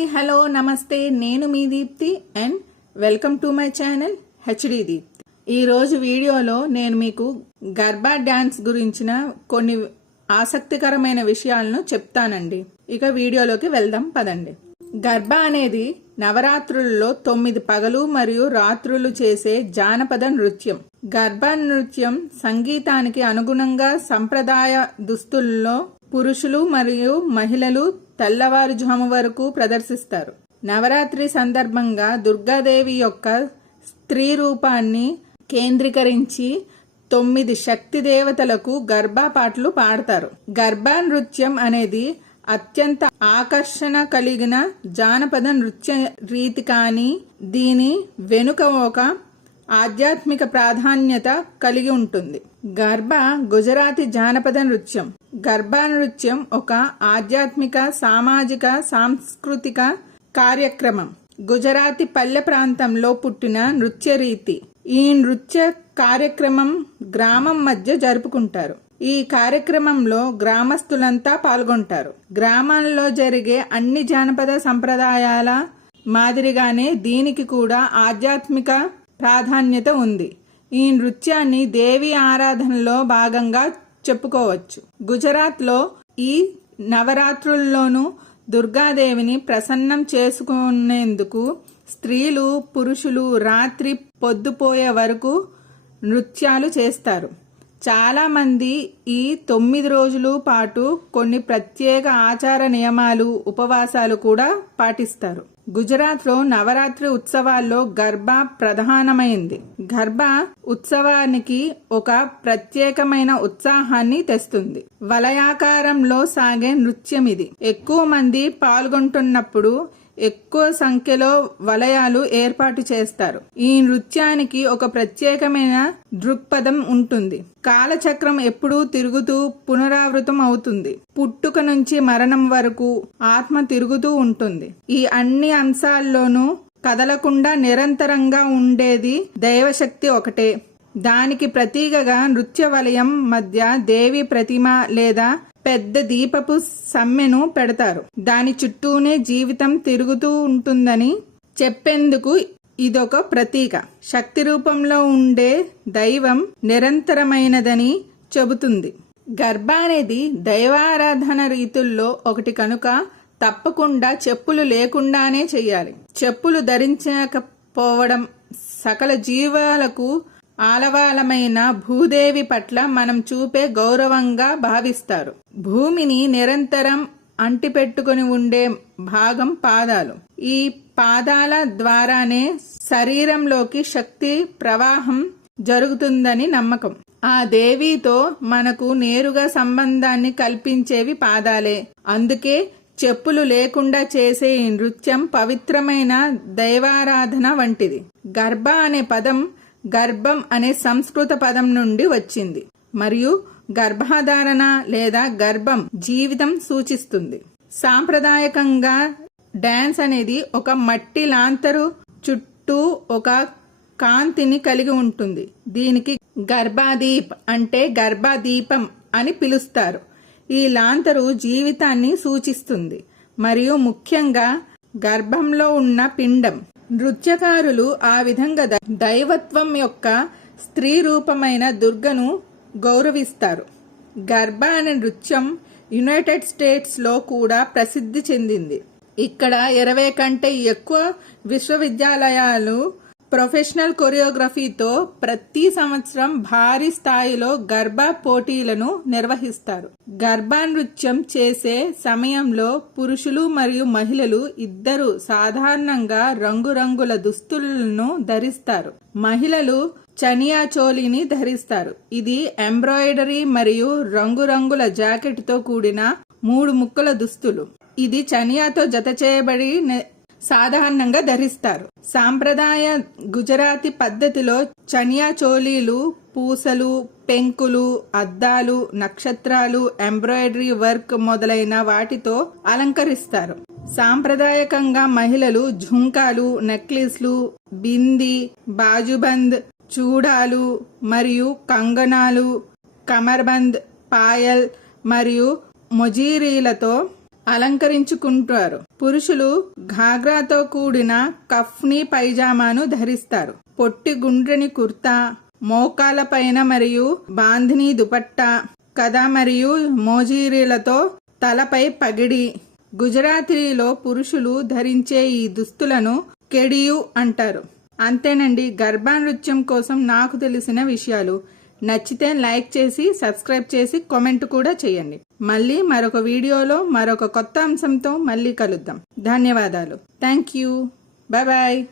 Hi hello నమస్తే, నేను మీ Deepthi and welcome to my channel HD Deepthi. ఈరోజు వీడియోలో నేను మీకు గర్బా డ్యాన్స్ గురించిన కొన్ని ఆసక్తికరమైన విషయాలను చెప్తానండి. ఇక వీడియోలోకి వెళ్దాం పదండి. గర్బా అనేది నవరాత్రులలో 9 పగలు మరియు రాత్రులు చేసే జానపద నృత్యం. గర్బా నృత్యం సంగీతానికి అనుగుణంగా సంప్రదాయ దుస్తుల్లో పురుషులు మరియు మహిళలు తెల్లవారుజాము వరకు ప్రదర్శిస్తారు. నవరాత్రి సందర్భంగా దుర్గాదేవి యొక్క స్త్రీ రూపాన్ని కేంద్రీకరించి 9 శక్తి దేవతలకు గర్బా పాటలు పాడతారు. గర్బా నృత్యం అనేది అత్యంత ఆకర్షణ కలిగిన జానపద నృత్య రీతి, కానీ దీని వెనుక ఒక ఆధ్యాత్మిక ప్రాధాన్యత కలిగి ఉంటుంది. గర్బా గుజరాతీ జానపద నృత్యం. గర్బా నృత్యం ఒక ఆధ్యాత్మిక, సామాజిక, సాంస్కృతిక కార్యక్రమం. గుజరాతీ పల్లె ప్రాంతంలో పుట్టిన నృత్య రీతి. ఈ నృత్య కార్యక్రమం గ్రామం మధ్య జరుపుకుంటారు. ఈ కార్యక్రమంలో గ్రామస్తులంతా పాల్గొంటారు. గ్రామాల్లో జరిగే అన్ని జానపద సంప్రదాయాల మాదిరిగానే దీనికి కూడా ఆధ్యాత్మిక ప్రాధాన్యత ఉంది. ఈ నృత్యాన్ని దేవి ఆరాధనలో భాగంగా చెప్పుకోవచ్చు. గుజరాత్లో ఈ నవరాత్రుల్లోనూ దుర్గాదేవిని ప్రసన్నం చేసుకునేందుకు స్త్రీలు, పురుషులు రాత్రి పొద్దుపోయే వరకు నృత్యాలు చేస్తారు. చాలా మంది ఈ 9 రోజుల పాటు కొన్ని ప్రత్యేక ఆచార నియమాలు, ఉపవాసాలు కూడా పాటిస్తారు. గుజరాత్లో నవరాత్రి ఉత్సవాల్లో గర్బా ప్రధానమైంది. గర్బా ఉత్సవానికి ఒక ప్రత్యేకమైన ఉత్సాహాన్ని తెస్తుంది. వలయాకారంలో సాగే నృత్యం ఇది. ఎక్కువ మంది పాల్గొంటున్నప్పుడు ఎక్కువ సంఖ్యలో వలయాలు ఏర్పాటు చేస్తారు. ఈ నృత్యానికి ఒక ప్రత్యేకమైన దృక్పథం ఉంటుంది. కాలచక్రం ఎప్పుడూ తిరుగుతూ పునరావృతం అవుతుంది. పుట్టుక నుంచి మరణం వరకు ఆత్మ తిరుగుతూ ఉంటుంది. ఈ అన్ని అంశాల్లోనూ కదలకుండా నిరంతరంగా ఉండేది దైవశక్తి ఒకటే. దానికి ప్రతీకగా నృత్య వలయం మధ్య దేవి ప్రతిమ లేదా పెద్ద దీపపు సమ్మెను పెడతారు. దాని చుట్టూనే జీవితం తిరుగుతూ ఉంటుందని చెప్పేందుకు ఇదొక ప్రతీక. శక్తి రూపంలో ఉండే దైవం నిరంతరమైనదని చెబుతుంది. గర్బా అనేది దైవారాధన రీతుల్లో ఒకటి కనుక తప్పకుండా చెప్పులు లేకుండానే చెయ్యాలి. చెప్పులు ధరించకపోవడం సకల జీవాలకు ఆలవాలమైన భూదేవి పట్ల మనం చూపే గౌరవంగా భావిస్తారు. భూమిని నిరంతరం అంటిపెట్టుకుని ఉండే భాగం పాదాలు. ఈ పాదాల ద్వారానే శరీరంలోకి శక్తి ప్రవాహం జరుగుతుందని నమ్మకం. ఆ దేవితో మనకు నేరుగా సంబంధాన్ని కల్పించేవి పాదాలే. అందుకే చెప్పులు లేకుండా చేసే ఈ నృత్యం పవిత్రమైన దైవారాధన వంటిది. గర్బా అనే పదం గర్భం అనే సంస్కృత పదం నుండి వచ్చింది మరియు గర్భధారణ లేదా గర్భం జీవితం సూచిస్తుంది. సాంప్రదాయకంగా డాన్స్ అనేది ఒక మట్టి లాంతరు చుట్టూ ఒక కాంతిని కలిగి ఉంటుంది. దీనికి గర్భాదీప్ అంటే గర్భదీపం అని పిలుస్తారు. ఈ లాంతరు జీవితాన్ని సూచిస్తుంది మరియు ముఖ్యంగా గర్భంలో ఉన్న పిండం. నృత్యకారులు ఆ విధంగా దైవత్వం యొక్క స్త్రీ రూపమైన దుర్గను గౌరవిస్తారు. గర్బా అనే నృత్యం యునైటెడ్ స్టేట్స్ లో కూడా ప్రసిద్ధి చెందింది. ఇక్కడ 20 కంటే ఎక్కువ విశ్వవిద్యాలయాలు ప్రొఫెషనల్ కొరియోగ్రఫీతో ప్రతి సంవత్సరం భారీ స్థాయిలో గర్బా పోటీలను నిర్వహిస్తారు. గర్బా నృత్యం చేసే సమయంలో పురుషులు మరియు మహిళలు ఇద్దరు సాధారణంగా రంగురంగుల దుస్తులను ధరిస్తారు. మహిళలు చనియా చోలీని ధరిస్తారు. ఇది ఎంబ్రాయిడరీ మరియు రంగురంగుల జాకెట్ తో కూడిన 3 ముక్కల దుస్తులు. ఇది చనియాతో జత చేయబడి సాధారణంగా ధరిస్తారు. సాంప్రదాయ గుజరాతీ పద్ధతిలో చనియా చోలీలు పూసలు, పెంకులు, అద్దాలు, నక్షత్రాలు, ఎంబ్రాయిడరీ వర్క్ మొదలైన వాటితో అలంకరిస్తారు. సాంప్రదాయకంగా మహిళలు ఝుంకాలు, నెక్లెస్లు, బింది, బాజుబంద్, చూడాలు మరియు కంగనాలు, కమర్బంద్, పాయల్ మరియు మొజీరీలతో అలంకరించుకుంటారు. పురుషులు ఘాగ్రాతో కూడిన కఫ్నీ పైజామాను ధరిస్తారు. పొట్టి గుండ్రని కుర్తా, మోకాల పైన మరియు బాంధిని దుపట్టా కథ మరియు మోజీరీలతో తలపై పగిడి. గుజరాతీలో పురుషులు ధరించే ఈ దుస్తులను కెడియు అంటారు. అంతేనండి గర్భా నృత్యం కోసం నాకు తెలిసిన విషయాలు. నచ్చితే లైక్ చేసి సబ్స్క్రైబ్ చేసి కామెంట్ కూడా చేయండి. మళ్ళీ మరొక వీడియోలో మరొక కొత్త అంశంతో మళ్ళీ కలుద్దాం. ధన్యవాదాలు. Thank you. Bye bye.